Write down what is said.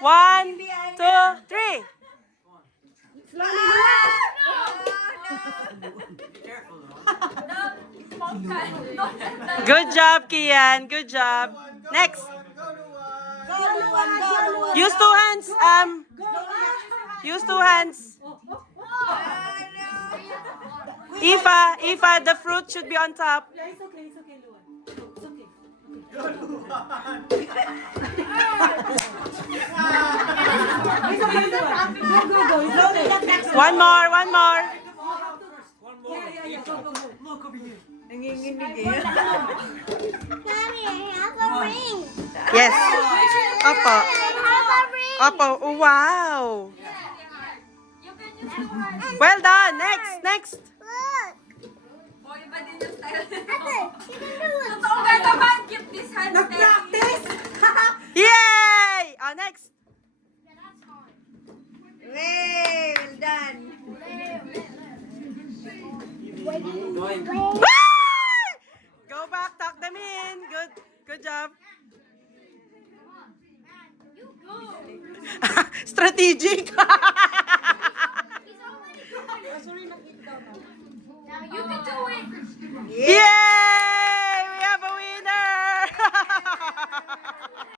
1, 2, 3. Good job, Kian. Good job. Next. Use two hands. Use two hands. Ifa, the fruit should be on top. It's okay, Luan. It's okay. Go. One more. Yeah. Go. Look over here. Nanginginig eh. Mommy, I have a ring. Yes. Opo. I have a ring. Opo. Oh, wow. You can use two hands. Well done. Next. Look. O, iba din yung style. Ate, you can do it. Totoo ka naman. Keep this hand steady. Nag-practice. Yay! Next. Way, well done. Go back. Tuck them in. Good job. Strategic. Now you can do it. Yay!